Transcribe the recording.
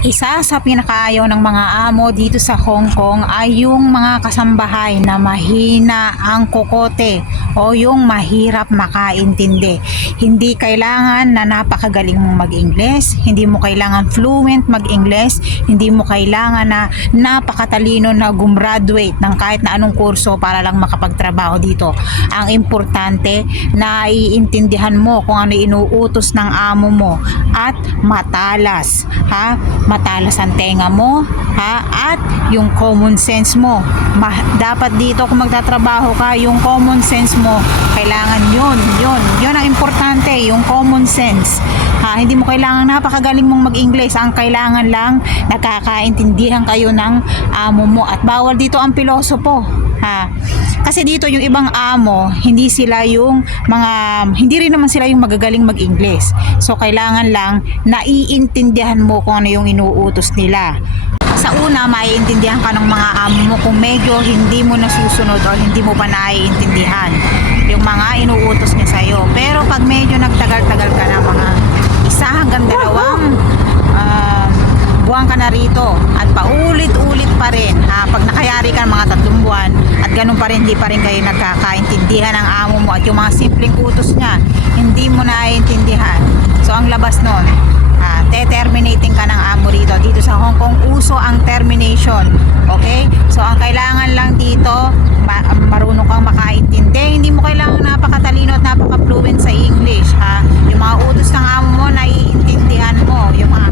Isa sa pinakaayaw ng mga amo dito sa Hong Kong ay yung mga kasambahay na mahina ang kokote o yung mahirap makaintindi. Hindi kailangan na napakagaling mong mag-Ingles, hindi mo kailangan fluent mag-Ingles, hindi mo kailangan na napakatalino na gumraduate ng kahit na anong kurso para lang makapagtrabaho dito. Ang importante na iintindihan mo kung ano inuutos ng amo mo at matalas, ha? Matalas ang tenga mo, ha? At yung common sense mo. Dapat dito kung magtatrabaho ka, yung common sense mo, kailangan yun ang importante, yung common sense. Ha? Hindi mo kailangan napakagaling mong mag-English, ang kailangan lang nakakaintindihan kayo ng amo mo at bawal dito ang pilosopo. Ha? Kasi dito yung ibang amo, hindi rin naman sila yung magagaling mag-English. So kailangan lang naiintindihan mo kung ano yung inuutos nila. Sa una, maiintindihan ka ng mga amo mo kung medyo hindi mo nasusunod o hindi mo pa naiintindihan yung mga inuutos niya sa'yo. Pero pag medyo nagtagal-tagal ka na, mga 1 hanggang 2 buwan ka na rito at paulit-ulit pa rin, ha? Pag nakayari ka ng mga 3 buwan at ganun pa rin, hindi pa rin kayo nagkakaintindihan ng amo mo at yung mga simpleng utos niya hindi mo naiintindihan, so ang labas nun, terminating ka ng amo rito. Dito sa Hong Kong, uso ang termination. Okay? So ang kailangan lang dito, marunong kang makaintindi. Hindi mo kailangan napakatalino at napaka-fluent sa English, ha? Yung mga utos ng amo mo, naiintindihan mo. Yung mga